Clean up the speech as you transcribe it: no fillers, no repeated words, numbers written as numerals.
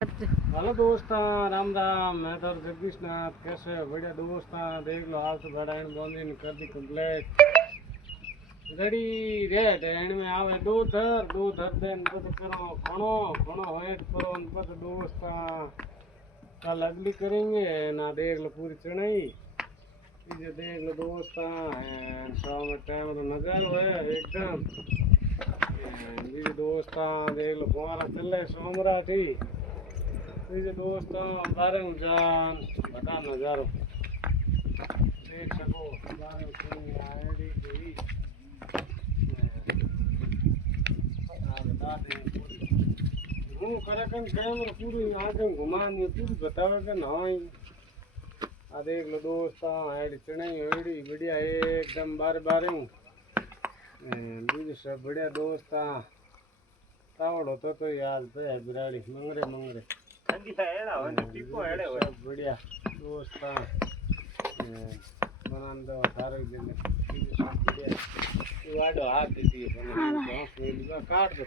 Hello दोस्ता, राम राम। मैं तो जगदीश नाथ। कैसे हो? बढ़िया दोस्ता। देख लो हाथ गाड़ा बॉन्डिंग कर दी कंप्लीट। रेडी रेड एंड में आवे दो थर देन तो करो घणो घणो हेठ करो उन पर दोस्ता कल अगली करेंगे ना। देख लो पूरी चढ़ाई ये देख लो दोस्ता। शाम में टाइम तो नजारो है एकदम। जी दोस्ता देख लो फुहारा चले सोमरा थी दोस्तों। बारे जान बता नजारो देख सको। बारे आईडी कोई बता दे हूँ खरेखर कैमरा पूरी आगे घुमानी पूरी बतावे कि ना ही। आ देख लो दोस्ता आईडी चढ़ाई होड़ी बढ़िया एकदम बारे बारे हूँ बीज सब बढ़िया दोस्ता। तावड़ होता तो याद पे बिराड़ी मंगरे मंगरे सब बढ़िया दोस्ता। बनान दो थारे दिन सब बढ़िया। तू आडो हाथ दी काट दो